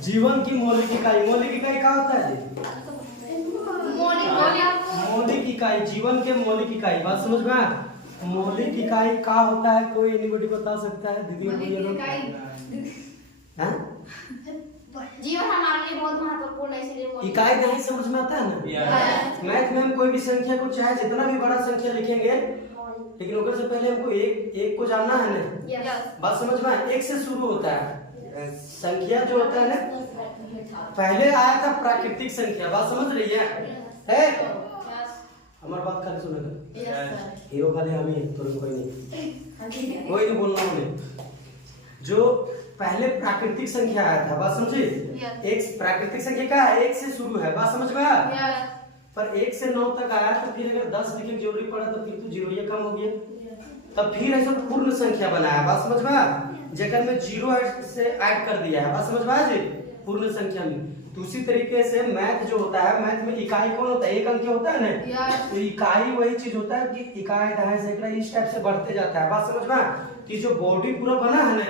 जीवन की मौलिक इकाई, मौलिक इकाई क्या होता है जी? मौलिक इकाई, जीवन के मौलिक इकाई, बात समझ में आया? मौलिक इकाई क्या होता है, कोई एनीबॉडी बता सकता है? दीदी जीवन हमारे लिए बहुत महत्वपूर्ण है, इसलिए इकाई नहीं समझ में आता है ना? मैथ में हम कोई भी संख्या को चाहे जितना भी बड़ा संख्या लिखेंगे, लेकिन उधर से पहले हमको एक को जानना है ना। बात समझ में आया? एक से शुरू होता है संख्या जो होता है ना। पहले आया था प्राकृतिक संख्या, बात समझ रही है? हमारी बात खाली सुनेगा, हीरो खाली हम ही तो कोई नहीं, कोई नहीं बोलना बोले। जो पहले प्राकृतिक संख्या आया था, बात समझे? एक प्राकृतिक संख्या क्या है? एक से शुरू है, बात समझ में आया? पर 1 से 9 तक आया, तो फिर अगर 10 लिखने की जरूरत पड़ा तो फिर तो जीरो ये कम हो गया, तब फिर ऐसा पूर्ण संख्या बनाया, बात समझ में आया? जगह में जीरो से ऐड कर दिया है, बात समझ में आया जी? पूर्ण संख्या में। तो उसी तरीके से मैथ जो होता है, मैथ में इकाई कौन होता है? एक अंक होता है ना। तो इकाई वही चीज होता है कि इकाई, दहाई, सैकड़ा इस टाइप से बढ़ते जाता है, बात समझ में आया? कि जो बॉडी पूरा बना है ना,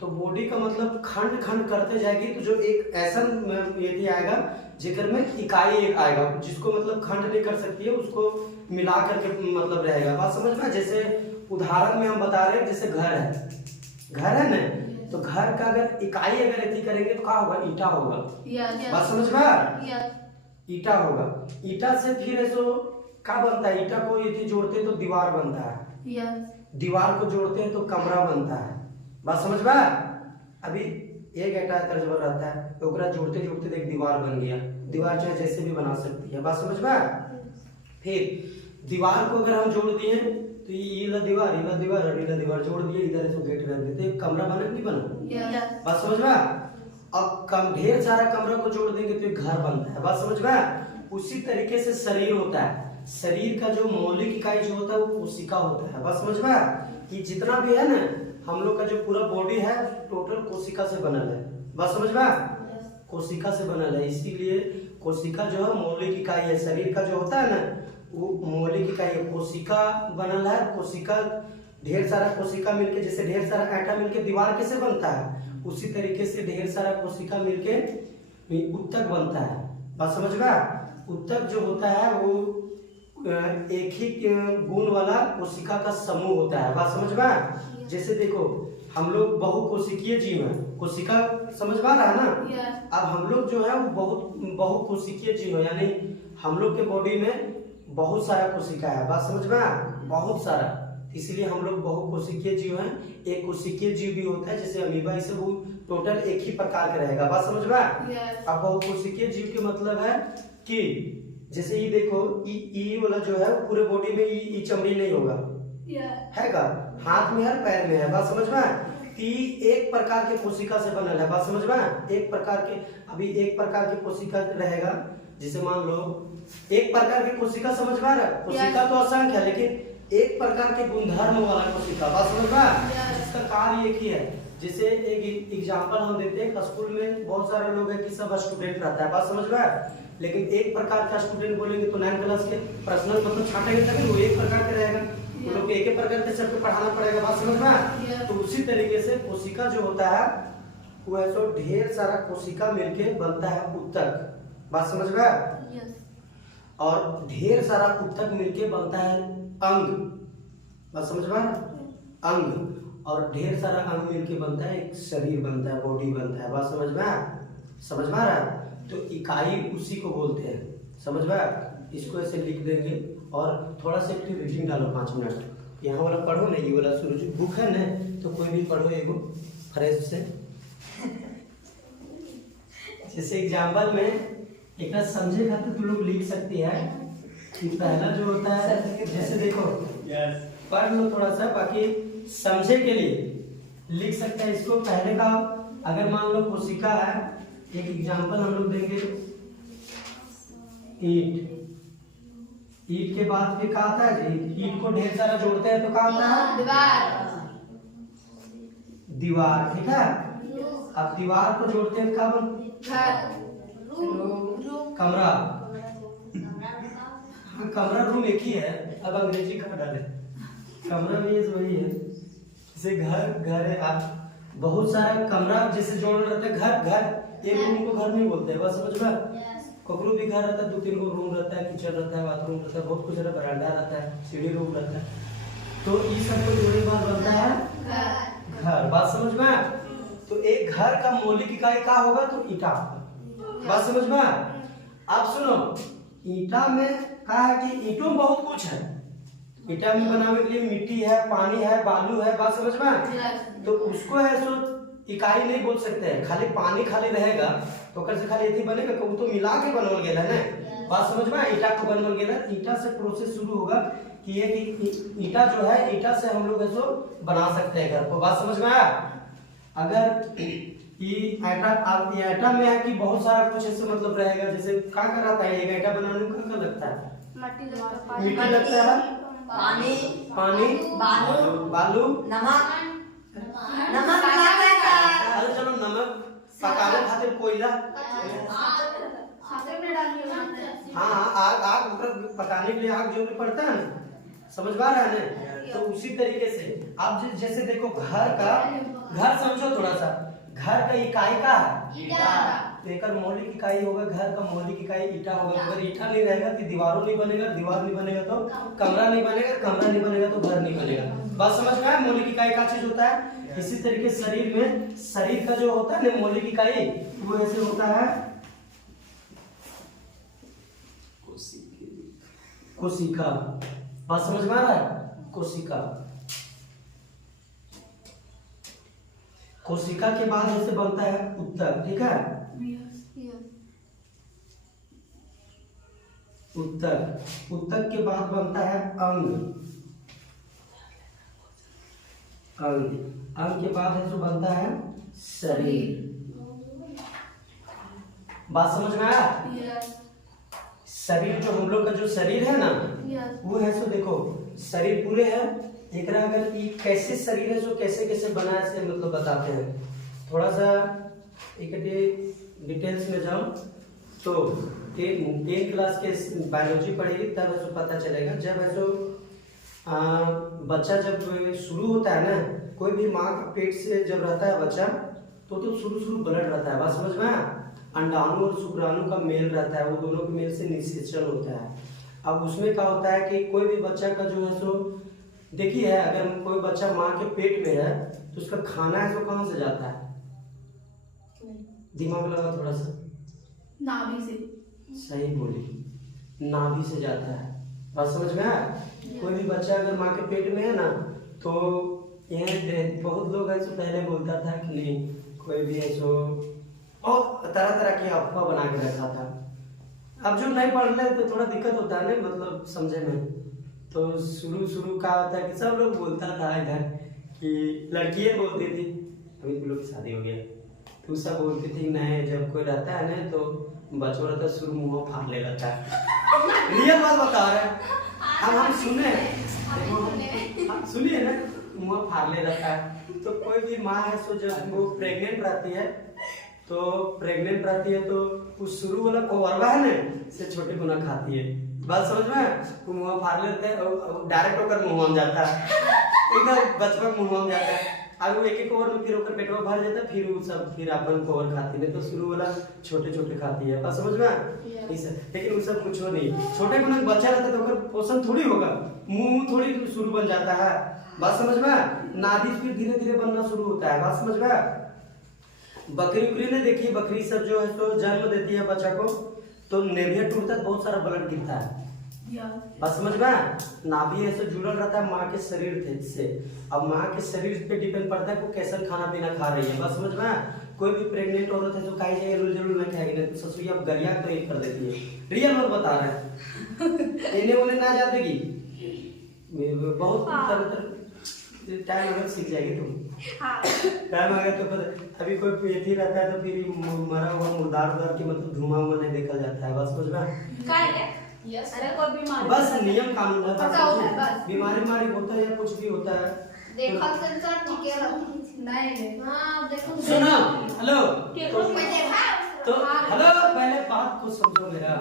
तो बॉडी का मतलब खंड खंड करते जाएगी, तो जो एक ऐसा यदि आएगा जिक्र में इकाई एक आएगा, जिसको मतलब खंड नहीं कर सकती है, उसको मिला करके मतलब रहेगा, बात समझ में? जैसे उदाहरण में हम बता रहे हैं, जैसे घर है ना, तो घर का अगर इकाई अगर ऐसी करेंगे तो क्या होगा? ईटा होगा, बात समझ में? ईटा होगा। ईटा से फिर ऐसो क्या बनता है? ईटा को यदि जोड़ते तो दीवार बनता है, दीवार को जोड़ते हैं तो कमरा बनता है, बात समझ में? अभी एक ईटा तर्जबा रहता है, तो ओकरा जोड़ते जोड़ते एक दीवार बन गया। दीवार चाहे जैसे भी बना सकती है, बात समझ में? फिर दीवार को अगर हम जोड़ दिए तो ये दीवार जोड़ दिए, इधर से गेट रख देते, कमरा बना नहीं बना, बात समझ में? अब कम ढेर सारा कमरा को जोड़ देंगे तो एक घर बनता है, बात समझ में? उसी तरीके से शरीर होता है, शरीर का जो मौलिक इकाई जो होता है वो कोशिका होता है, बात समझ में? कि जितना भी है ना हम लोग का जो पूरा बॉडी है टोटल कोशिका से बनल है, बात समझ में? कोशिका से बनल है, इसीलिए कोशिका जो है मौलिक इकाई है। शरीर का जो होता है ना वो मौलिक इकाई है, कोशिका बनल है। कोशिका ढेर सारा कोशिका मिलके, जैसे ढेर सारा आटा मिलके दीवार कैसे बनता है, उसी तरीके से ढेर सारा कोशिका मिलके उत्तक बनता है, बात समझ में? उत्तक जो होता है वो एक ही गुण वाला कोशिका का समूह होता है, बात समझ में? जैसे देखो हम लोग बहुकोशिकीय जीव हैं, कोशिका समझ में आ रहा है ना? अब हम लोग जो है वो बहुकोशिकीय जीव है, यानी हम लोग के बॉडी में बहुत सारा कोशिका है, बात समझ में? बहुत सारा, इसलिए हम लोग बहुकोशिकीय जीव हैं। एक कोशिकीय जीव भी होता है जैसे अमीबा, इसे वो टोटल एक ही प्रकार का रहेगा, बात समझ में? अब बहुकोशिकीय जीव के मतलब है कि जैसे ये देखो ई वाला जो है पूरे बॉडी में ई चमड़ी नहीं होगा, है का? हाथ में है, पैर में है, बात समझ में? एक प्रकार के कोशिका से बनल है, बात समझ में? एक प्रकार के, अभी एक प्रकार की कोशिका रहेगा, जैसे मान लो एक प्रकार की कोशिका, समझ में आ रहा है? कोशिका तो असंख्य है, लेकिन एक प्रकार के गुणधर्म वाला कोशिका, बात समझ में? इसका कार्य एक ही है। जैसे एक एग्जांपल हम देते हैं, स्कूल में बहुत सारे लोग हैं कि सब स्टूडेंट रहता है, बात समझ में? लेकिन एक प्रकार का स्टूडेंट बोलेंगे तो 9 क्लास के पर्सनल मतलब छाटेंगे तभी वो एक प्रकार का रहेगा, तो लोग एक प्रकार के सबको पढ़ाना पड़ेगा, बात समझ में? तो उसी तरीके से कोशिका जो होता है वो ऐसा ढेर सारा कोशिका मिलके बनता है उत्तक, बात समझ में? और ढेर सारा उत्तक मिलके बनता है अंग, बात समझ में? अंग, और ढेर सारा अंग मिलके बनता है एक शरीर बनता है, बॉडी बनता है, बात समझ में? समझ में आ रहा है? तो इकाई उसी को बोलते हैं, समझ में? इसको ऐसे लिख देंगे और थोड़ा सा एक रीडिंग डालो 5 मिनट, यहाँ वाला पढ़ो ना, ये वाला सूरज बुक है ना, तो कोई भी पढ़ो एगो फ्रेश से। जैसे एग्जाम्पल में एक समझे खातिर तुम लोग लिख सकती है कि पहला जो होता है, जैसे देखो पढ़ लो थोड़ा सा, बाकी समझे के लिए लिख सकते हैं इसको। पहले का अगर मान लो कोशिका है, एक एग्जांपल हम लोग देंगे, ईंट। ईंट के बाद फिर क्या आता है जी? ईंट को ढेर सारा जोड़ते हैं तो क्या आता है? दीवार, ठीक है? अब दीवार को जोड़ते हैं क्या बनता है? कमरा। कमरा रूम एक ही है, अब अंग्रेजी का डाले, कमरा भी वही है। जैसे घर है, आप बहुत सारा कमरा जैसे जोड़ रहता है, घर घर एक रूम को घर नहीं बोलते हैं, बस समझ में। कपड़ों भी घर रहता है, 2-3 गो रूम रहता है, किचन रहता है, बाथरूम रहता है, बहुत कुछ रहता है, बरांडा रहता है, सीढ़ी रूम रहता है। तो ये सब को जोड़ने के बाद बनता है घर। बात समझ में। तो एक घर का मौलिक इकाई क्या होगा? तो ईटा। बात समझ में। आप सुनो, ईटा में कहा है कि ईंटों में बहुत कुछ है। ईटा में बनाने के लिए मिट्टी है, पानी है, बालू है। बात समझ में। तो उसको है सो इकाई नहीं बोल सकते हैं। खाली पानी खाली रहेगा तो कर से खाली इतनी बनेगा, तो वो तो मिला के बनवल गेला है ना। बात समझ में। ईटा को बनवल गेला, ईटा से प्रोसेस शुरू होगा कि ये कि ईटा जो है, ईटा से हम लोग ऐसो बना सकते हैं घर को। बात समझ में आया। अगर ये ईटा में है कि बहुत सारा कुछ ऐसे मतलब रहेगा, जैसे क्या कर रहा था, ये ईटा बनाने में क्या लगता है? मिट्टी लगता है, पानी, बालू, नमक। अरे चलो नमक, पकाने खातिर कोयला, हाँ आग पकाने के लिए आग जरूरी पड़ता है ना। समझ पा रहा है ना। तो उसी तरीके से आप जैसे देखो घर समझो थोड़ा सा। घर का इकाई का है तो एक मौलिक इकाई होगा, घर का मौलिक इकाई ईटा होगा। अगर ईटा नहीं रहेगा तो दीवारों नहीं बनेगा, दीवार नहीं बनेगा तो कमरा नहीं बनेगा, कमरा नहीं बनेगा तो घर नहीं बनेगा। बात समझ में आया। मौलिक इकाई का चीज होता है। इसी तरीके शरीर में, शरीर का जो होता है ना मौलिक इकाई, वो ऐसे होता है कोशिका। बात समझ में आ रहा है। कोशिका, कोशिका के बाद ऐसे बनता है उत्तक। ठीक है। उत्तक के बाद बनता है अंग। अंग के बाद है जो बनता है शरीर। बात समझ में आया। शरीर जो हम लोग का जो शरीर है ना, वो है सो देखो शरीर पूरे है। एक अगर ये कैसे शरीर है, जो कैसे कैसे बना है से मतलब बताते हैं। थोड़ा सा एक डिटेल्स में जाऊं तो 10 क्लास के बायोलॉजी पढ़ेगी तब ऐसा पता चलेगा। जब ऐसा बच्चा जब शुरू होता है ना, कोई भी माँ का पेट से जब रहता है बच्चा, तो शुरू ब्लड रहता है। बात समझ में। अंडाणु और शुक्राणु का मेल रहता है, वो दोनों के मेल से निषेचन होता है। अब उसमें क्या होता है कि कोई भी बच्चा का जो है सो देखिए है, अगर कोई बच्चा माँ के पेट में है तो उसका खाना है तो कहाँ से जाता है? दिमाग लगा थोड़ा सा। नाभि से। सही बोली, नाभि से जाता है। बात समझ में आया। कोई भी बच्चा अगर माँ के पेट में है ना, तो ये बहुत लोग ऐसे पहले बोलता था कि नहीं, कोई भी ऐसो और तरह तरह की अफवाह बना के रखा था। अब जो नहीं पढ़ रहे तो थोड़ा दिक्कत होता है ना, मतलब समझे में। तो शुरू का होता है कि सब लोग बोलता था इधर कि लड़कियां बोलती थी, अभी तो लोग की शादी हो गया तो सब बोलती थी नहीं, जब कोई रहता है ना तो बच्चों रहता है शुरू मुँह फाड़ ले रहता है। रियल बात बता रहे हैं हम सुने, हम सुनिए ना, मुँह फाड़ ले रहता है। तो कोई भी माँ है सो जब वो प्रेग्नेंट रहती है तो उस शुरू वाला कोवरवा है ना से छोटे गुना खाती है। बात समझ में। वो मुँह फाड़ लेते हैं और डायरेक्ट होकर मुँह में जाता है, एकदम बचपन मुँह में जाता है। अब वो एक ओवर में फिर होकर पेटवा भर जाता है, फिर वो सब फिर अपन कोवर खाती है। तो शुरू वाला छोटे छोटे खाती है। बात समझ में। लेकिन वो सब कुछ हो नहीं, छोटे गुना बच्चा रहता है तो पोषण थोड़ी होगा, मुँह थोड़ी शुरू बन जाता है। बात समझ में। नाभि फिर धीरे धीरे बनना शुरू होता है। बात समझ में। बकरी उकरी ने देखिए, बकरी सब जो है तो जन्म देती है बच्चा को, तो नेभिया टूटता है, बहुत सारा ब्लड गिरता है। बात समझ में। नाभि ऐसे जुड़ल रहता है माँ के शरीर से। अब माँ के शरीर पे डिपेंड पड़ता है वो कैसा खाना पीना खा रही है। बात समझ में। कोई भी प्रेग्नेंट औरत है तो खाई जाएगी, रोज जरूर नहीं खाएगी, नहीं तो ससुरी अब गरिया तो एक कर देती है। रियल बात बता रहे हैं। इन्हें उन्हें ना जातेगी बहुत टाइम अगर सीख जाएगी तुम। टाइम आ गया तो अभी कोई पेथी रहता है तो फिर मरा हुआ मुर्दार की मतलब धुआं नहीं देखा जाता है। बस समझ में। अरे कोई बीमारी बस नियम कानून है। बीमारी होता है या कुछ भी होता है। देखो सेंसर ठीक है नहीं। हां देखो सुनो, हेलो तो हाँ। हेलो, पहले बात को समझो मेरा,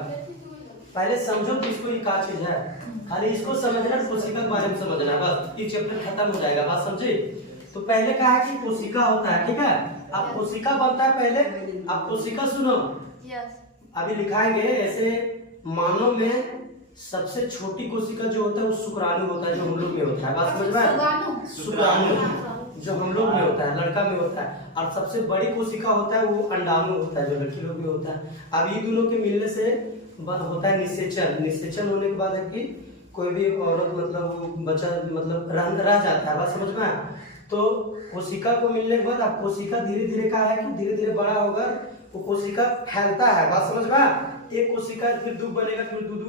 पहले समझो कि इसको ये क्या चीज है। खाली इसको समझना, कोशिका के बारे में समझना है, बस ये चैप्टर खत्म हो जाएगा। बात समझे। तो पहले कहा है कि कोशिका होता है, ठीक है। अब कोशिका बनता है पहले। अब कोशिका सुनो, अभी लिखाएंगे ऐसे। मानव में सबसे छोटी कोशिका जो होता है वो शुक्राणु होता है, जो हम लोग में होता है। बात समझ में आया? शुक्राणु जो हम लोग में होता है, लड़का में होता है। और सबसे बड़ी कोशिका होता है वो अंडाणु होता है, जो लड़की लोग में होता है। अब ये दोनों के मिलने से होता है निषेचन। निषेचन होने के बाद है कि कोई भी औरत मतलब बच्चा मतलब रह जाता है। बात समझ में आया? तो कोशिका को मिलने के बाद अब कोशिका धीरे धीरे का है कि धीरे धीरे बड़ा होगा, वो कोशिका फैलता है। बात समझ में आया? एक कोशिका फिर दूध बनेगा, फिर दूध,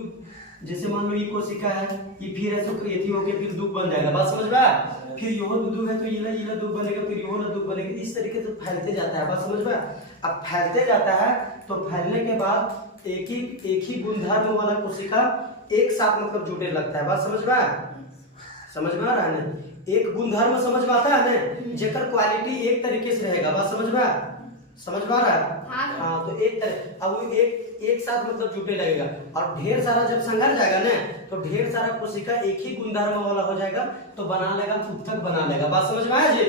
जैसे मान लो ये कोशिका है, ये फिर ऐसे एथी होके फिर दूध बन जाएगा। बात समझ में आया? फिर यो दूध है तो ये दूध बनेगा, फिर यो दूध बनेगा। इस तरीके से फैलते जाता है। बात समझ में आया? अब फैलते जाता है तो फैलने के बाद एक ही गुणधर्म वाला कोशिका एक साथ मतलब जुड़ने लगता है। बात समझ में आया? समझ में आ रहा है ना? एक गुणधर्म समझ में आता है ना, जेकर क्वालिटी एक तरीके से रहेगा। बात समझ में आया? समझ में आ रहा है? हाँ, तो एक तरह अब वो एक साथ मतलब जुटे लगेगा। और ढेर सारा जब संघर जाएगा ना, तो ढेर सारा कोशिका एक ही गुणधर्म वाला हो जाएगा, तो बना लेगा उत्तक बना लेगा। बात समझ में आया जी?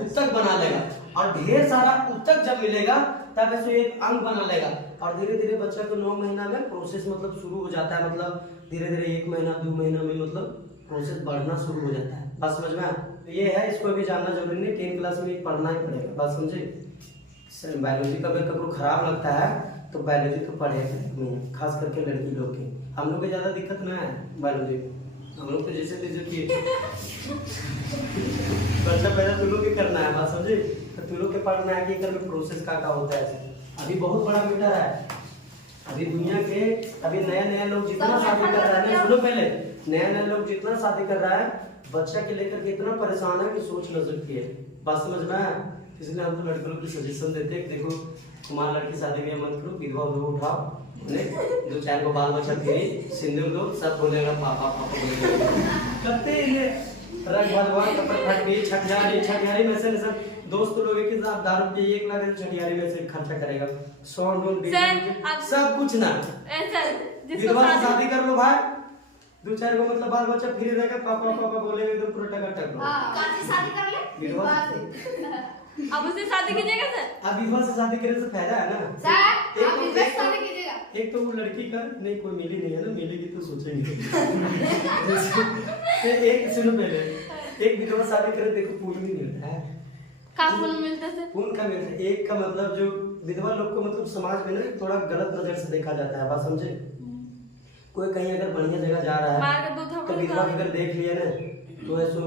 उत्तक बना लेगा। और ढेर सारा उत्तक जब मिलेगा तब ऐसे एक अंग बना लेगा। और धीरे धीरे बच्चा को 9 महीना में प्रोसेस मतलब शुरू हो जाता है। मतलब धीरे धीरे 1 महीना 2 महीना में मतलब प्रोसेस बढ़ना शुरू हो जाता है। बात समझ में आया? तो ये है, इसको भी जानना जरूरी नहीं, 10 क्लास में पढ़ना ही पड़ेगा। बात समझे? बायोलॉजी का अगर कभी खराब लगता है तो बायोलॉजी तो पढ़ेगा, खास करके लड़की लोग के। हम लोग को ज्यादा दिक्कत ना है बायोलॉजी, हम लोग तो जैसे तैसे बच्चा पैदा तुम लोग के करना है। बात समझे? तो तुम लोग के पढ़ना है कि कर में प्रोसेस का होता है। अभी बहुत बड़ा मैटर है। अभी दुनिया के अभी नया लोग जितना शादी कर रहा है, सुनो पहले, नया लोग जितना शादी कर रहा है, बच्चा के लेकर के इतना परेशान है कि सोच न सकती है। बात समझ में आया? इसलिए हम तो लड़कों की सजेशन देते हैं, देखो तुम्हारा लड़की शादी में मत करो, विधवा दो उठाओ, 2-4 को बाल बच्चा फिरी, सिंदूर दो, सब बोलेगा पापा बोलेगा। करते ही रंग भगवान कपड़े फटके छठियारी में से सब दोस्त लोग के साथ दारू पे 1 लाख छठियारी में से खर्चा करेगा। 100 सब कुछ ना, विधवा से शादी कर लो भाई, 2-4 को मतलब बाल बच्चा फिर रहेगा, पापा बोलेगा एकदम पूरा टका। शादी कर ले विधवा से। अब उससे शादी कीजिएगा सर? अब विधवा से शादी करने से फायदा है ना सर, आप विधवा से शादी कीजिएगा। एक तो वो लड़की का नहीं कोई मिली नहीं है ना, मिलेगी तो सोचेंगे। एक सुनो पहले, एक विधवा शादी करे देखो पुण्य नहीं मिलता है। का पुण्य मिलता है? पुण्य का मिलता है। एक का मतलब जो विधवा लोग को मतलब समाज में ना थोड़ा गलत नजर से देखा जाता है। बात समझे? कोई कहीं अगर बढ़िया जगह जा रहा है तो विधवा अगर देख लिया ना तो ऐसा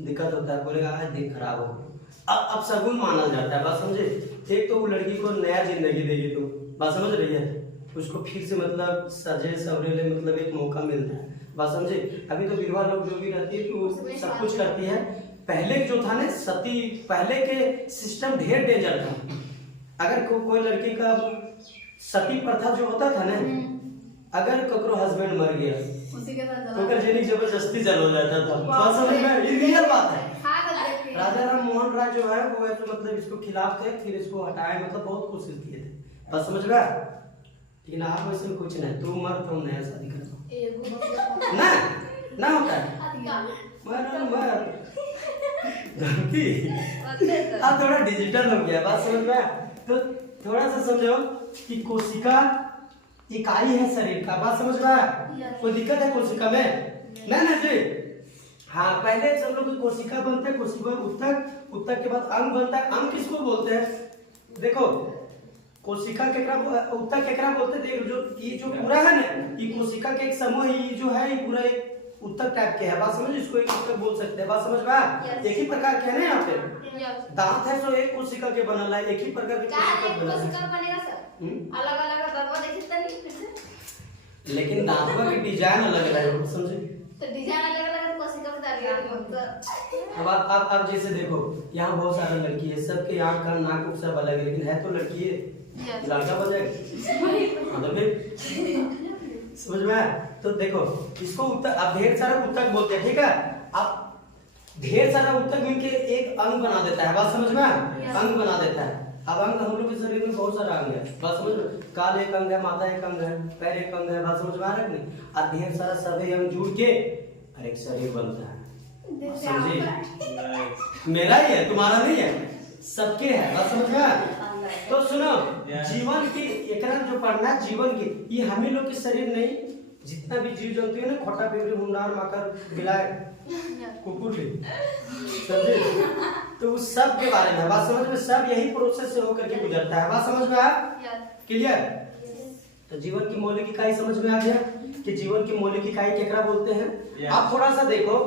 दिक्कत होता है, बोलेगा आज दिन खराब हो। अब सगुन माना जाता है। बात समझे? एक तो वो लड़की को नया जिंदगी देगी, तो बात समझ रही है, उसको फिर से मतलब सजे सवरे मतलब एक मौका मिलता है। बात समझे? अभी तो विधवा लोग जो भी रहती है तो सब कुछ करती है। पहले जो था ना सती, पहले के सिस्टम ढेर डेंजर था। अगर कोई लड़की का सती प्रथा जो होता था ना, अगर ककरो हस्बैंड मर गया तो जेनिक जबरदस्ती जल हो जाता था। बात समझ में? ये रियल बात है। राजा राम मोहन राय जो है वो ऐसे मतलब इसको खिलाफ थे, फिर इसको हटाए, मतलब बहुत कोशिश किए थे। बात समझ गया? लेकिन आप वैसे में कुछ नहीं, तू मर तो नया शादी कर ना होता है। मर धरती अब थोड़ा डिजिटल हो गया। बात समझ में? तो थोड़ा सा समझो कि कोशिका इकाई है शरीर का। बात समझ में? कोई दिक्कत है कोशिका में? ना जी। हाँ, पहले सब लोग कोशिका बनते हैं, कोशिका उत्तक के बाद अंग बनता है। अंग किसको बोलते हैं? देखो कोशिका केकरा उत्तक केकरा बोलते हैं? देखो जो ये जो पूरा है ना, ये कोशिका के एक समूह है। ये जो है ये पूरा एक उत्तक टाइप के है। बात समझ? इसको एक उत्तक बोल सकते हैं। बात समझ में? एक ही प्रकार के है ना, यहाँ पे दांत है तो एक कोशिका के बनल है, एक ही प्रकार के कोशिका बनेगा सर। अलग-अलग दांतवा देखिए तनी फिर से, लेकिन दांतवा की डिजाइन अलग है। समझे? तो डिजाइन अलग-अलग कोशिका बता रही है। अब जैसे देखो यहाँ बहुत सारा लड़की है, सबके आँख कान नाक सब अलग है, लेकिन है तो लड़की है, लड़का बन जाएगा। समझ में? तो देखो इसको उत्तक, अब ढेर सारा उत्तक बोलते हैं, ठीक है? अब ढेर सारा उत्तक मिलके एक अंग बना देता है। बात समझ में? अंग बना देता है। अब अंग हम लोग के शरीर में बहुत सारा अंग है। बात समझ में? काल एक अंग है, माथा एक अंग है, पैर एक अंग है। बात समझ में आ रहा है नहीं? और ढेर सारा सभी अंग जुड़ के और एक शरीर बनता है। समझे? मेरा ही है, तुम्हारा नहीं है, सबके है। बात समझ में आया? तो सुनो, जीवन की एकरा जो पढ़ना है जीवन की, ये हम ही लोग के शरीर नहीं, जितना भी जीव जंतु है ना, खोटा पिपरी हुंडार मकर बिलाय कुकुर भी, समझे? तो उस सब के बारे में बात समझ में, सब यही प्रोसेस से होकर के गुजरता है। बात समझ में आया? क्लियर? तो जीवन की मौलिक इकाई समझ में आ गया कि जीवन की मौलिक इकाई केकरा बोलते हैं। आप थोड़ा सा देखो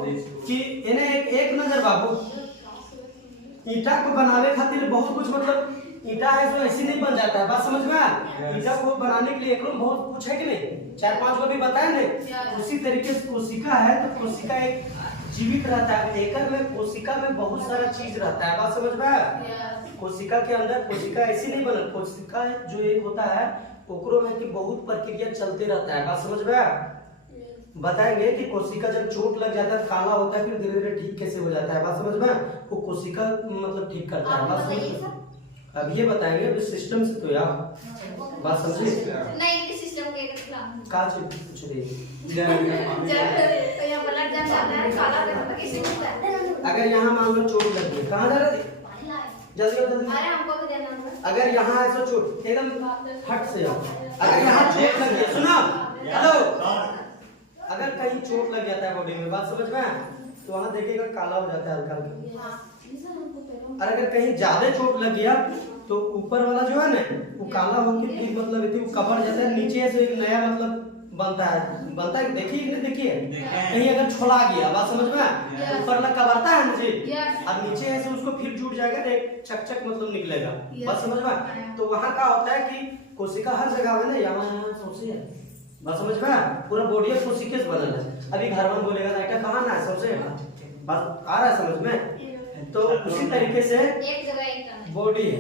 कि इन्हें एक नजर बाबू, ईटा को बनाने खातिर बहुत कुछ, मतलब ईटा है तो ऐसे नहीं बन जाता है। बात समझ में आया? ईटा को बनाने के लिए एक बहुत कुछ है कि नहीं, 4-5 को भी बताया नहीं। उसी तरीके से कोशिका है, तो कोशिका एक जीवित रहता है, एकल में कोशिका में बहुत सारा चीज रहता है। बात समझ में आया? कोशिका के अंदर कोशिका ऐसी नहीं बना, कोशिका जो एक होता है ओकरो में कि बहुत प्रक्रिया चलते रहता है। बात समझ में आया? बताएंगे कि कोशिका जब चोट लग जाता है काला होता है, फिर धीरे धीरे ठीक कैसे हो जाता है। बात समझ में? वो कोशिका मतलब ठीक करता है। बात समझ? अब ये बताएंगे अभी सिस्टम से, तो यार बात समझे? नहीं, इस सिस्टम के का चीज पूछ रही है? जब यहाँ ब्लड जम जाता है काला तो कैसे होता है? अगर यहाँ मान लो चोट लग गई, कहाँ जा रहे थे? जल्दी जल्दी। अरे हमको भी देना होगा। अगर यहाँ ऐसा चोट एकदम हट से आओ, अगर यहाँ चोट लग गया, सुना हेलो, अगर कहीं चोट लग जाता है बॉडी में, बात समझ में, तो वहाँ देखिएगा काला हो जाता है हल्का हल्का। और अगर कहीं ज्यादा चोट लग गया तो ऊपर वाला जो है ना वो काला होकर फिर मतलब इतनी कवर जाता है, नीचे से एक नया मतलब बनता है। देखिए कि नहीं देखिए, कहीं अगर छोला गया, बात समझ में, ऊपर वाला कवरता है नीचे, और नीचे ऐसे उसको फिर जुट जाएगा, एक चक मतलब निकलेगा। बात समझ में? तो वहाँ का होता है कि कोशिका हर जगह है ना, यहाँ सबसे है। बात समझ में? पूरा बॉडी कोशिका से बनल है। अभी घर में बोलेगा ना क्या कहाँ ना है सबसे, बात आ रहा है समझ में? तो उसी तरीके से एक जगह बॉडी है,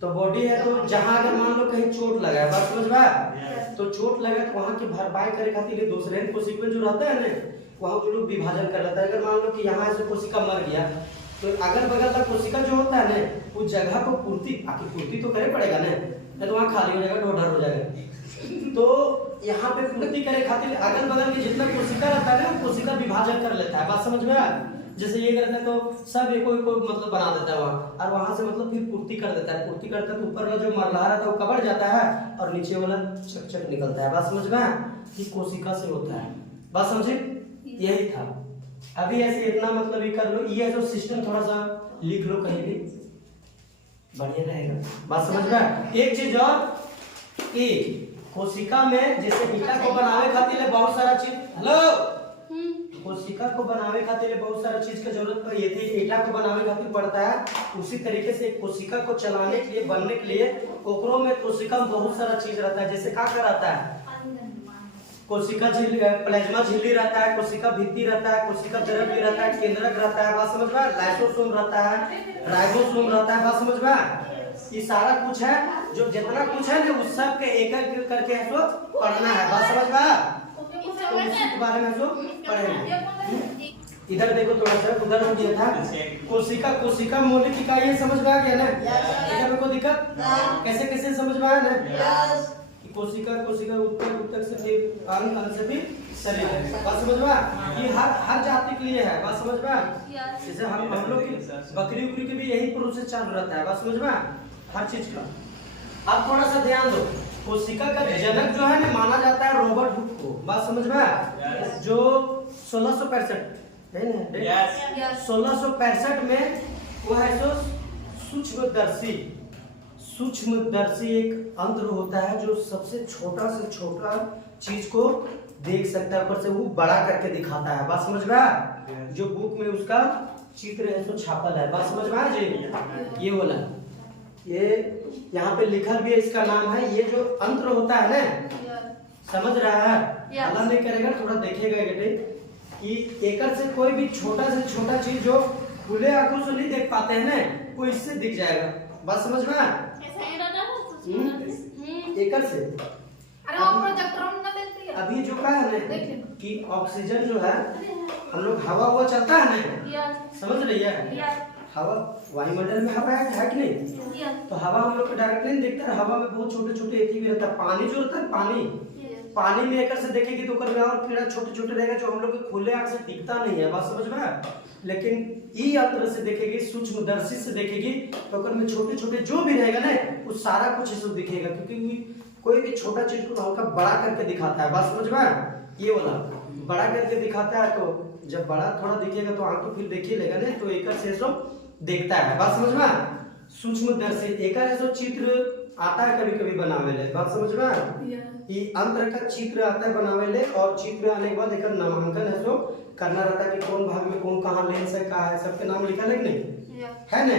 तो बॉडी है, तो जहाँ अगर मान लो कहीं चोट लगा है, बात समझ में, तो चोट लगा तो वहाँ की भरपाई करे खातिर दूसरे कोशिका जो रहता है ना, वहाँ के लोग विभाजन कर लेता है। अगर मान लो कि यहाँ ऐसे कोशिका मर गया, तो अगल बगल का कोशिका जो होता है ना, उस जगह को पूर्ति तो करे पड़ेगा ना, नहीं तो वहाँ खाली हो जाएगा, ढोढर हो जाएगा। तो यहाँ पे पूर्ति करे खातिर अगल बगल के जितना कोशिका रहता है ना, कोशिका विभाजन कर लेता है। बात समझ में आया? जैसे ये करता है तो सब एक मतलब बना देता है वहाँ, और वहाँ से मतलब फिर पूर्ति कर देता है। पूर्ति करता है तो ऊपर वाला जो मरला रहता है वो कबर जाता है, और नीचे वाला चक निकलता है। बात समझ में? कि कोशिका से होता है। बात समझे? यही था। अभी ऐसे इतना मतलब ये कर लो, ये जो सिस्टम थोड़ा सा लिख लो कहीं भी, बढ़िया रहेगा। बात समझ में? एक चीज और कि कोशिका में जैसे ईटा को बनावे खातिर बहुत सारा चीज, हेलो, कोशिका को बनावे खातिर बहुत सारा चीज की जरूरत पड़ी थी, ईटा को बनावे खातिर पड़ता है। उसी तरीके से कोशिका को चलाने के लिए, बनने के लिए ओकरो में कोशिका में बहुत सारा चीज रहता है। जैसे क्या रहता है, कोशिका झिल्ली, प्लाज्मा झिल्ली रहता है, कोशिका भित्ति रहता है, कोशिका द्रव्य रहता है, केंद्रक रहता है। बात समझ में? लाइसोसोम रहता है, राइबोसोम रहता है। बात समझ में? ये सारा कुछ है, जो जितना कुछ है ना उस सब के एक करके इसको पढ़ना है। बात समझ में? तो इसके बारे में जो पढ़ेंगे। इधर देखो थोड़ा सा उधर हो गया था कोशिका मौलिक इकाई है, समझ में आ गया ना? इधर में कोई दिक्कत? कैसे समझ में आया ना? कोशिका उत्तक से फिर अंग से फिर शरीर। बात समझ में? ये हर जाति के लिए है। बात समझ में? जैसे हम लोग की बकरी उकरी के भी यही प्रोसेस चालू रहता है। बात समझ में? हर चीज का। अब थोड़ा सा ध्यान दो, कोशिका का जनक जो है ना माना जाता है रॉबर्ट हुक को। बात समझ में? जो 1665 है ना, 1665 में वो है जो सूक्ष्मदर्शी एक यंत्र होता है जो सबसे छोटा से छोटा चीज को देख सकता है, ऊपर से वो बड़ा करके दिखाता है। बात समझ में? जो बुक में उसका चित्र है तो छापल है। बात समझ में आया जी? ये वाला, ये यहाँ पे लिखा भी है, इसका नाम है। ये जो यंत्र होता है ना, समझ रहा है? अल्लाह नहीं करेगा, थोड़ा देखिएगा बेटे कि एकड़ से कोई भी छोटा से छोटा चीज जो खुले आंखों से नहीं देख पाते हैं ना, वो इससे दिख जाएगा। बात समझ में? एकड़ से अरे वो प्रोजेक्टर में ना देखती है। अभी जो कहा है ना कि ऑक्सीजन जो है, हम लोग हवा चलता है ना, समझ रही है? हवा वायुमंडल में हवा है कि नहीं? तो हवा हम लोग डायरेक्ट नहीं देखते, हवा में बहुत छोटे छोटे एथी भी रहता है। पानी जो रहता है, पानी पानी में एक से देखेगी तो कर में और कीड़ा छोटे छोटे रहेगा जो हम लोग के खुले आंख से दिखता नहीं है, बात समझ में। लेकिन ई यंत्र से देखेगी, सूक्ष्मदर्शी से देखेगी तो कर में छोटे छोटे जो भी रहेगा ना वो सारा कुछ इसको दिखेगा, क्योंकि कोई भी छोटा चीज को हल्का बड़ा करके दिखाता है, बात समझ में। ये वाला बड़ा करके दिखाता है, तो जब बड़ा थोड़ा दिखेगा तो आंख तो फिर देख ही लेगा ना, तो एक से सब देखता है, बात समझ में। सूक्ष्मदर्शी एक ऐसा चित्र आता है कभी कभी बनावे ले, बात समझ में। ये अंतर का चित्र आता है बनावे ले, और चित्र आने के बाद एक नामांकन है जो करना रहता है कि कौन भाग में कौन कहाँ लेंस है कहाँ है, सबके नाम लिखा है कि नहीं है ना।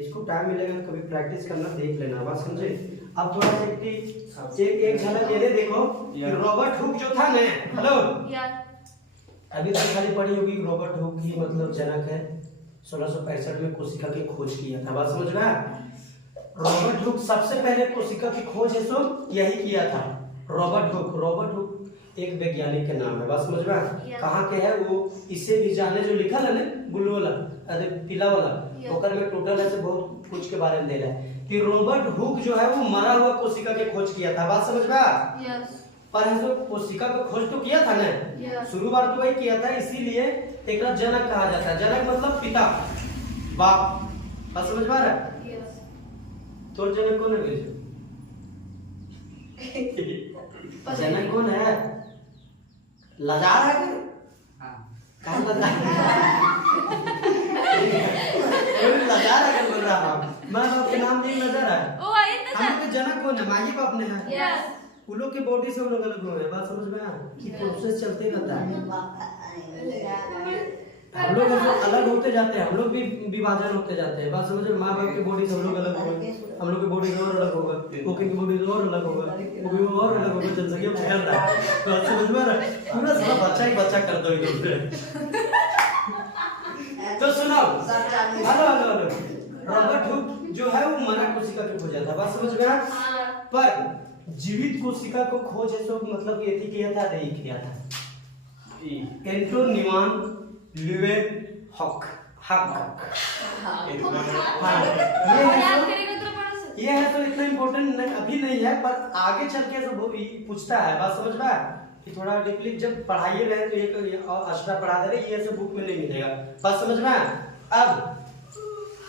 इसको टाइम मिलेगा कभी प्रैक्टिस करना, देख लेना, बात समझे। अब थोड़ा सा एक झलक ये देखो, रॉबर्ट हुक जो था ना, हेलो अभी तक खाली पढ़ी होगी रॉबर्ट हुक की मतलब जनक है, 1665 में कोशिका की खोज किया था, बात समझ में। रॉबर्ट हुक सबसे पहले कोशिका की खोज है सो यही किया था, रॉबर्ट हुक। रॉबर्ट हुक एक वैज्ञानिक के नाम है, बात समझ में। कहाँ के है वो, इससे भी जाने जो लिखा है ना ब्लू वाला, अरे पीला वाला, ओकर में टोटल ऐसे बहुत कुछ के बारे में दे रहा है कि रॉबर्ट हुक जो है वो मरा हुआ कोशिका की खोज किया था, बात समझ में। पर है कोशिका को खोज तो किया था ना, शुरुआत तो वही किया था, इसीलिए एक जनक कहा जाता है। जनक मतलब पिता, बाप, बात समझ पा रहा है। तो जनक कौन है? जनक कौन है? लजार है कहाँ लजार है बोल रहा हूँ मैं, आपके नाम नहीं लजार है। हम जनक कौन है? माई बाप ने है, उन लोग की बॉडी से हम लोग अलग हो गए, बात समझ में आ कि प्रोसेस चलते रहता है। हम लोग अलग होते जाते हैं, हम लोग भी विभाजन होते जाते हैं, बात समझ में। माँ बाप की बॉडी से हम लोग अलग हो गए, हम लोग की बॉडी से और अलग होगा, ओके की बॉडी से और अलग होगा, वो भी और अलग होगा, जनसंख्या फैल रहा है, बात समझ में आ रहा है। पूरा सारा बच्चा ही बच्चा कर दो इधर। तो सुनो, hello hello hello, Robert Hooke जो है वो मरा कोशिका की खोजा था, बात समझ में आ। पर जीवित कोशिका को खोज है सो मतलब ये किया था, नहीं किया था एंटोनियन ल्यूवेनहॉक। ये है तो इतना इम्पोर्टेंट अभी नहीं है, पर आगे चल के सब पूछता है, बात समझ में कि थोड़ा डीपली जब पढ़ाइए रहे तो एक एक्स्ट्रा पढ़ा दे रहे, ये सब बुक में नहीं मिलेगा, बात समझ में। अब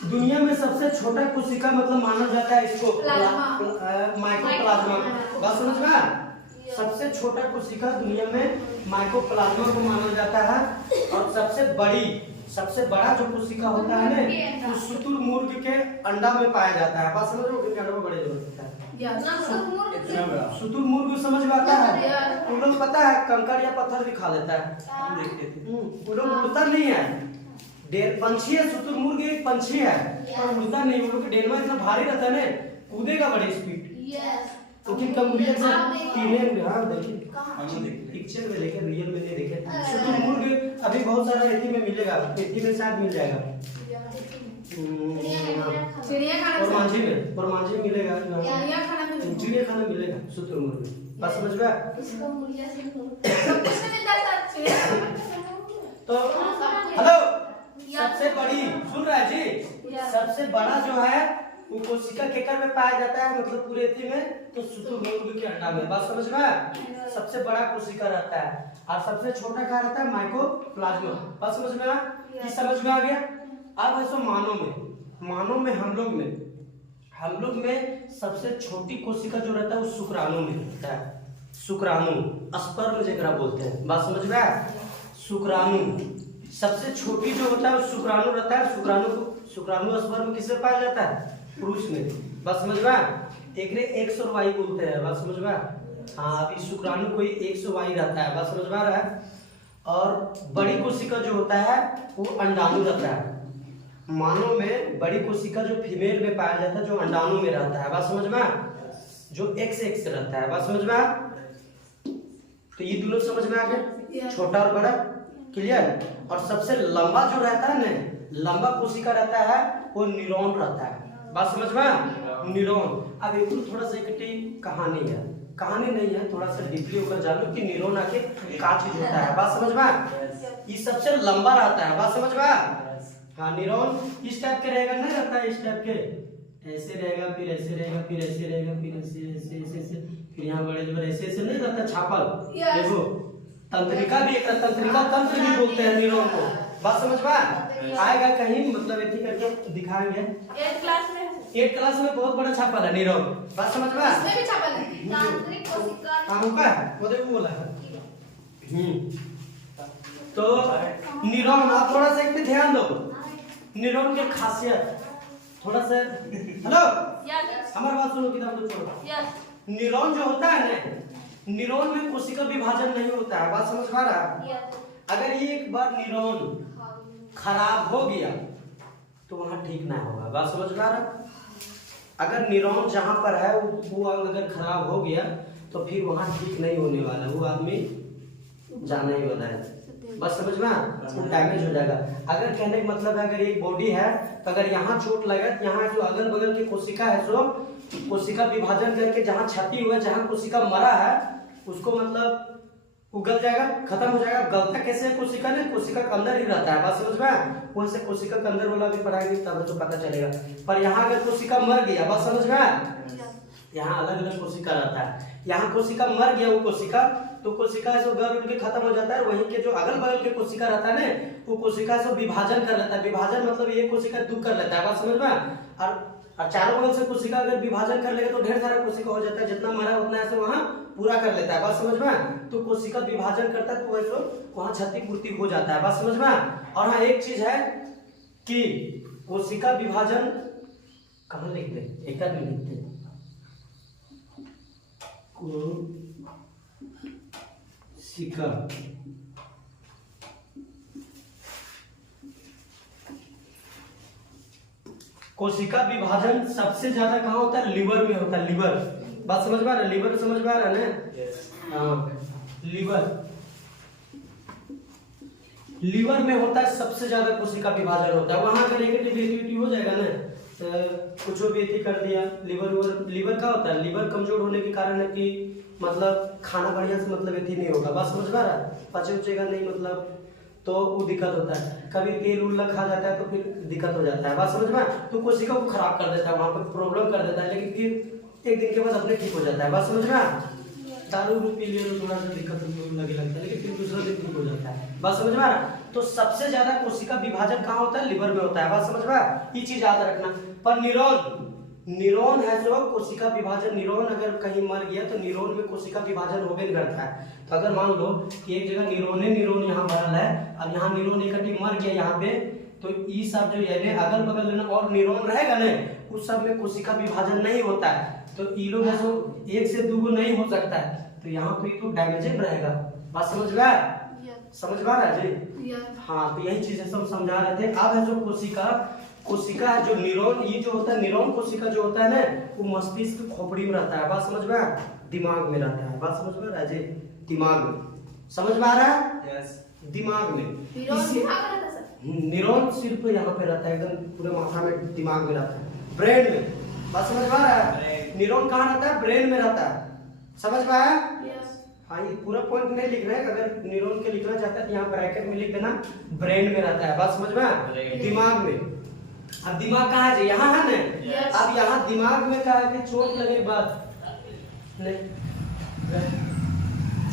दुनिया में सबसे छोटा कोशिका मतलब माना जाता है इसको माइकोप्लाज्मा, बात समझ में। सबसे छोटा कोशिका दुनिया में माइकोप्लाज्मा को माना जाता है, और सबसे बड़ा जो कोशिका होता है ना वो शुतुरमुर्ग के अंडा में पाया जाता है, बात समझ लो। अंडा में बड़े जरूरत होता है, शुतुरमुर्ग समझ में आता है। उन लोग पता है कंकड़ या पत्थर भी खा लेता है, उन लोग उड़ता नहीं है, पंछी है, शुतुरमुर्ग एक पंछी है पर उड़ता नहीं, उन लोग के डेनवा इतना भारी रहता है ना, कूदेगा बड़े स्पीड। लेकिन कंबुरिया से टीने, हाँ देखिए पिक्चर में देखे, रियल में नहीं देखे। शुतुरमुर्ग अभी बहुत सारा एथी में मिलेगा, एथी में शायद मिल जाएगा, और मांझी में मिलेगा, चिड़ियाखाना मिलेगा शुतुरमुर्ग, बस समझ गया। तो हेलो, सबसे बड़ी सुन रहा है जी, सबसे बड़ा जो है वो कोशिका केकर में पाया जाता है मतलब पूरे एथी में, तो शुतुरमुर्ग के अंडा में, बात समझ में। सबसे बड़ा कोशिका रहता है, और सबसे छोटा क्या रहता है? माइकोप्लाज्मा, बात समझ में आ, ये समझ में आ गया। अब ऐसा मानव में हम लोग में सबसे छोटी कोशिका जो रहता है वो शुक्राणु में रहता है, शुक्राणु स्पर्म जेकरा बोलते हैं, बात समझ में आ। शुक्राणु सबसे छोटी जो होता है वो शुक्राणु रहता है। शुक्राणु स्पर्म किससे पाया जाता है? पुरुष में, बात समझ में। एक एक्स और वाई बोलते हैं, बात समझ में। हाँ, अभी शुक्राणु कोई एक्स और वाई रहता है, बात समझ में आ रहा है। और बड़ी कोशिका जो होता है वो अंडाणु रहता है। मानव में बड़ी कोशिका जो फीमेल में पाया जाता है, जो अंडाणु में रहता है, बात समझ में, जो एक्स रहता है, बात समझ में। तो ये दोनों समझ में आ गया, छोटा और बड़ा, क्लियर। और सबसे लंबा जो रहता है ना, लंबा कोशिका रहता है वो न्यूरॉन रहता है, बात समझ में, न्यूरॉन। अब एक थोड़ा सा एक कहानी नहीं है, थोड़ा सा डीपली होकर जानो कि न्यूरॉन आके क्या चीज होता है, बात समझ में। ये सबसे लंबा रहता है, बात समझ में। हाँ, न्यूरॉन इस टाइप के रहेगा, नहीं रहता है इस टाइप के, ऐसे रहेगा, फिर ऐसे रहेगा, फिर ऐसे रहेगा, फिर ऐसे ऐसे ऐसे ऐसे, फिर यहाँ बड़े जोर ऐसे ऐसे नहीं रहता छापल। देखो तंत्रिका भी एक तंत्रिका तंत्र भी बोलते हैं न्यूरॉन को। बात समझ में आएगा कहीं, मतलब ऐसे करके दिखाएंगे। 8 क्लास में 8 क्लास में बहुत बड़ा छापल है न्यूरॉन। बात समझ में इसमें भी छापल है तांत्रिक कोशिका। होगा वो देखो बोला है। तो न्यूरॉन आप थोड़ा सा एक पे ध्यान दो, न्यूरॉन की खासियत थोड़ा सा। हेलो यस हमारी बात सुनो, किताब तो छोड़ो। यस न्यूरॉन जो होता है ना, न्यूरॉन में कोशिका विभाजन नहीं होता है। बात समझ पा रहा है? अगर ये एक बार न्यूरॉन खराब हो गया तो वहां ठीक ना होगा। बात समझ पा रहा है? अगर न्यूरॉन जहां पर है वो अगर खराब हो गया तो फिर वहां ठीक नहीं होने वाला, वो आदमी जाना ही वाला है। बस समझ में वो डैमेज हो जाएगा। अगर कहने का मतलब है अगर एक बॉडी है तो अगर यहाँ चोट लगे, यहाँ जो अगल बगल की कोशिका है सो कोशिका विभाजन करके जहाँ क्षति हुआ, जहाँ कोशिका मरा है उसको मतलब उगल जाएगा, खत्म हो जाएगा। गलता कैसे है कोशिका ने, कोशिका के अंदर ही रहता है। बात समझ में वैसे कोशिका के अंदर वाला भी पढ़ाएंगे तब तो पता चलेगा। पर यहाँ अगर कोशिका मर गया, बात समझ में, यहाँ अलग अलग कोशिका रहता है। यहाँ कोशिका मर गया वो कोशिका, तो कोशिका ऐसे गल उड़ के खत्म हो जाता है। वहीं के जो अगल बगल के कोशिका रहता है ना, वो कोशिका से विभाजन कर लेता है। विभाजन मतलब ये कोशिका दुख कर लेता है। बात समझ में। और चारों बगल से कोशिका अगर विभाजन कर लेगा तो ढेर सारा कोशिका हो जाता है, जितना मरा उतना ऐसे वहाँ पूरा कर लेता है। बात समझ में। तो कोशिका विभाजन करता है तो वैसे वहाँ क्षतिपूर्ति हो जाता है। बात समझ में। और हाँ एक चीज है कि कोशिका विभाजन कहाँ लिख दे, एक आदमी लिखते कोशिका कोशिका विभाजन सबसे ज्यादा कहाँ होता है, लिवर में होता है। लिवर, बात समझ में आ रहा है? लिवर समझ में आ रहा है ना? हाँ लिवर, लिवर में होता है सबसे ज्यादा कोशिका विभाजन होता है। वहां अगर नेगेटिविटी हो जाएगा ना तो कुछ भी एथी कर दिया। लिवर का होता है, लिवर कमजोर होने के कारण है कि मतलब खाना बढ़िया से मतलब एथी नहीं होगा। बात समझ में आ रहा है? पचे उचेगा नहीं मतलब, तो वो दिक्कत होता है। कभी तेल उल्ला खा जाता है तो फिर दिक्कत हो जाता है। बात समझ में। तो कोशिका को खराब कर देता है, वहां पर प्रॉब्लम कर देता है, लेकिन फिर एक दिन के बाद अपने ठीक हो जाता है। बात समझ में। दारू पी लिया तो थोड़ा सा दिक्कत लगे लगता है, लेकिन फिर दूसरा दिन ठीक हो जाता है। बात समझ में आ रहा? तो सबसे ज्यादा कोशिका विभाजन कहाँ होता है, लिवर में होता है। बात समझ में, ये चीज याद रखना। पर न्यूरॉन है जो कोशिका विभाजन, न्यूरॉन अगर कहीं मर गया तो न्यूरॉन में कोशिका विभाजन हो नहीं करता है। तो अगर मान लो कि एक जगह न्यूरॉन यहाँ भरल है, अब यहाँ न्यूरॉन एक मर गया यहाँ पे, तो ये सब जो है अगल बगल में और न्यूरॉन रहेगा ना, उस सब में कोशिका विभाजन नहीं होता है। तो ये लोग है तो एक से दो नहीं हो सकता है, तो यहाँ पे तो डैमेजेड रहेगा। बात समझ में आया? समझ में आ रहा है जी? हाँ तो यही चीजें सब समझा रहे थे। अब है जो कोशिका है जो न्यूरॉन, ये जो होता है न्यूरॉन कोशिका जो होता है ना, वो मस्तिष्क खोपड़ी में रहता है। बात समझ में आया? दिमाग में रहता है। बात समझ में आ रहा है जी? दिमाग में, समझ में आ रहा है? यस दिमाग में। न्यूरॉन सिर्फ यहाँ पे रहता है, एकदम पूरे माथा में, दिमाग में रहता है, ब्रेन में। बात समझ में आ रहा है? न्यूरॉन कहाँ रहता है, ब्रेन में रहता है। समझ में आया? हाँ ये पूरा पॉइंट नहीं लिख रहे हैं, अगर न्यूरॉन के लिखना चाहते हैं तो यहाँ ब्रैकेट में लिख देना, ब्रेन में रहता है। बात समझ में? दिमाग में। अब दिमाग कहाँ है, यहाँ है ना? अब यहाँ दिमाग में क्या है कि चोट लगे के बाद,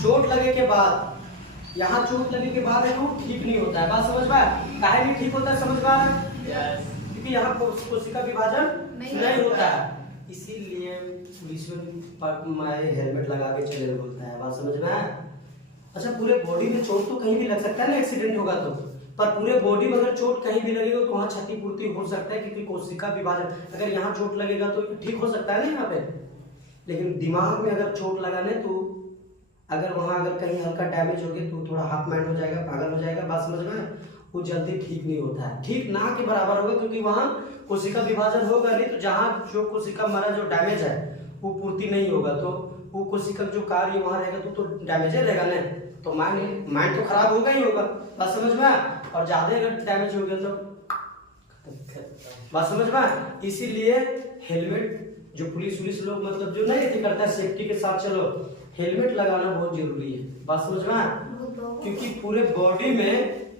चोट लगे के बाद, यहाँ चोट लगे के बाद है तो ठीक नहीं होता है। बात समझ में? काहे नहीं ठीक होता है, समझ में आ रहा है? क्योंकि यहाँ कोशिका विभाजन नहीं होता है, इसीलिए पुलिस में हेलमेट लगा के चले बोलता है। बात समझ में? अच्छा पूरे बॉडी में चोट तो कहीं भी लग सकता है ना, एक्सीडेंट होगा तो, पर पूरे बॉडी में अगर चोट कहीं भी लगेगा तो वहाँ क्षतिपूर्ति हो सकता है, क्योंकि कोशिका विभाजन, अगर यहाँ चोट लगेगा तो ठीक हो सकता है ना यहाँ पे, लेकिन दिमाग में अगर चोट लगाने तो अगर वहाँ अगर कहीं हल्का डैमेज हो गया तो थोड़ा हाफ माइंड हो जाएगा, पागल हो जाएगा। बात समझ में? वो जल्दी ठीक नहीं होता है, ठीक ना के बराबर होगा, क्योंकि वहाँ कोशिका विभाजन होगा नहीं, तो जहाँ जो कोशिका मरा जो डैमेज है वो पूर्ति नहीं होगा, तो वो कोशिका जो कार्य वहाँ रहेगा तो डैमेज रहेगा ना, तो माइंड तो खराब होगा ही होगा। बात समझ में? और ज्यादा अगर डैमेज हो गया तो बात समझ में? इसीलिए हेलमेट जो पुलिस लोग मतलब जो नहीं करता है सेफ्टी के साथ, चलो हेलमेट लगाना बहुत जरूरी है। बात समझ में? क्योंकि पूरे बॉडी में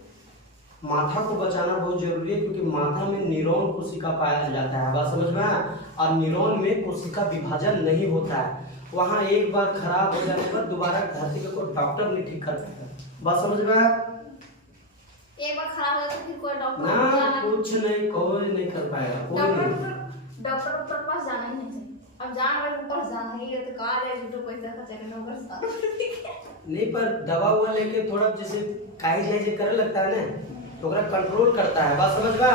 माथा को बचाना बहुत जरूरी है, क्योंकि माथा में न्यूरॉन कोशिका पाया जाता है, बात समझ में आया? और न्यूरॉन में कोशिका विभाजन नहीं होता है। वहाँ एक बार खराब हो जाने पर दोबारा धरती को डॉक्टर नहीं ठीक कर सकता, बात समझ में आया? एक बार खराब हो जाए तो फिर कोई डॉक्टर ना कुछ नहीं, कोई नहीं कर पाएगा, कोई नहीं। डॉक्टर ऊपर पास जाना ही नहीं चाहिए। अब जान रहे ऊपर जाना ही है तो कहाँ जाए, जो पैसा खर्च करना ऊपर जाना नहीं, पर दवा हुआ लेके थोड़ा जैसे काहे जैसे करे लगता है ना, तो ओकरा कंट्रोल करता है, बात समझ बा?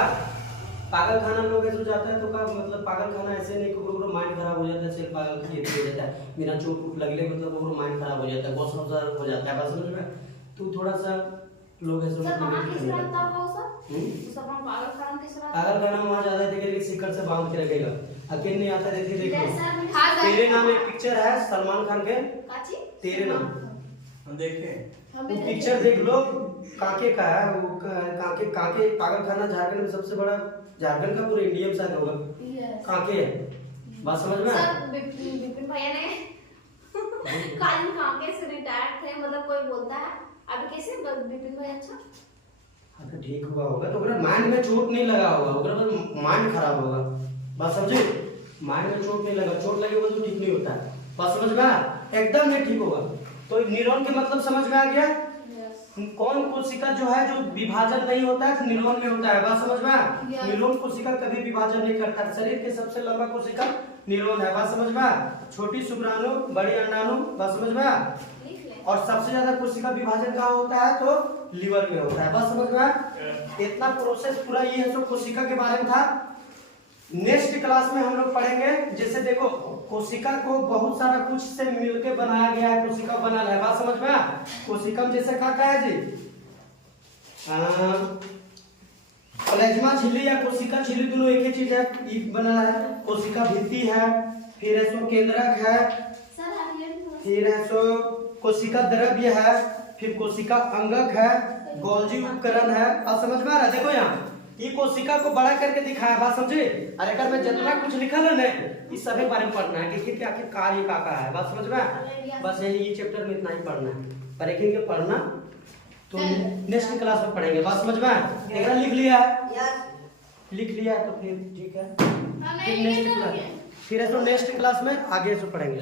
पागल खाना लोग ऐसे जाता है तो का मतलब पागल खाना ऐसे नहीं कि माइंड खराब हो जाता है, सिर्फ पागल हो जाता है बिना चोट वोट लगले, मतलब वो माइंड खराब हो जाता है, बहुत सारा हो जाता है, बात समझ में? तू थोड़ा सा लोग ऐसे सर वहाँ किस रहता होगा सर? सब हम पागल खाना किस रहता? पागल खाना वहाँ ज्यादा देखेगा, सिकड़ से बांध के रखेगा, अकेले नहीं आता, देखिए देखो हाँ तेरे नाम एक पिक्चर है सलमान खान के, काची? तेरे नाम हम देखें वो पिक्चर देख लो, काके का है वो, काके काके पागल खाना झारखंड में सबसे बड़ा, झारखंड का पूरे इंडिया में शायद होगा, काके है, बात समझ में? सर विपिन भैया ने कल काके से रिटायर्ड थे, मतलब कोई बोलता है अभी कैसे विपिन भैया? अच्छा हाँ तो ठीक हुआ होगा, तो ओकरा माइंड में चोट नहीं लगा होगा, ओकरा बस माइंड खराब होगा, बात समझे? माइंड में चोट नहीं लगा, चोट लगे होगा तो ठीक नहीं होता है, बात समझ में आया? एकदम नहीं ठीक होगा। तो न्यूरॉन के मतलब समझ में आ गया? कौन कोशिका जो है जो विभाजन नहीं होता है, न्यूरॉन में होता है, बात समझ में आया? न्यूरॉन कोशिका कभी विभाजन नहीं करता, शरीर के सबसे लंबा कोशिका न्यूरॉन है, बात समझ में आया? छोटी शुक्राणु, बड़ी अंडाणु, बात समझ में आया? और सबसे ज्यादा कोशिका विभाजन कहाँ होता है? तो लीवर में होता है, बात समझ में आया? इतना प्रोसेस पूरा ये है जो कोशिका के बारे में था। नेक्स्ट क्लास में हम लोग पढ़ेंगे, जैसे देखो कोशिका को बहुत सारा कुछ से मिलकर बनाया गया है, कोशिका बना है, बात समझ में आया? कोशिका में जैसे क्या है जी, प्लाज्मा झिल्ली या कोशिका झिल्ली दोनों एक ही चीज है, ये बना है। कोशिका भित्ति है, फिर है सो केंद्रक है, फिर है सो कोशिका द्रव्य है, फिर कोशिका अंगक है, गोल्जी उपकरण है, अब समझ में आ रहा है? देखो यहाँ ये कोशिका को बड़ा करके दिखाया, बात समझे? और अगर मैं जितना कुछ लिखल है ना, इस सभी बारे में पढ़ना है कि आखिर कार्य का है, बात समझ में? बस ये चैप्टर में इतना ही पढ़ना है, पर एक पढ़ना तो नेक्स्ट क्लास में पढ़ेंगे, बात समझ में? एक लिख लिया है, लिख लिया तो फिर ठीक है, फिर नेक्स्ट क्लास में आगे से पढ़ेंगे।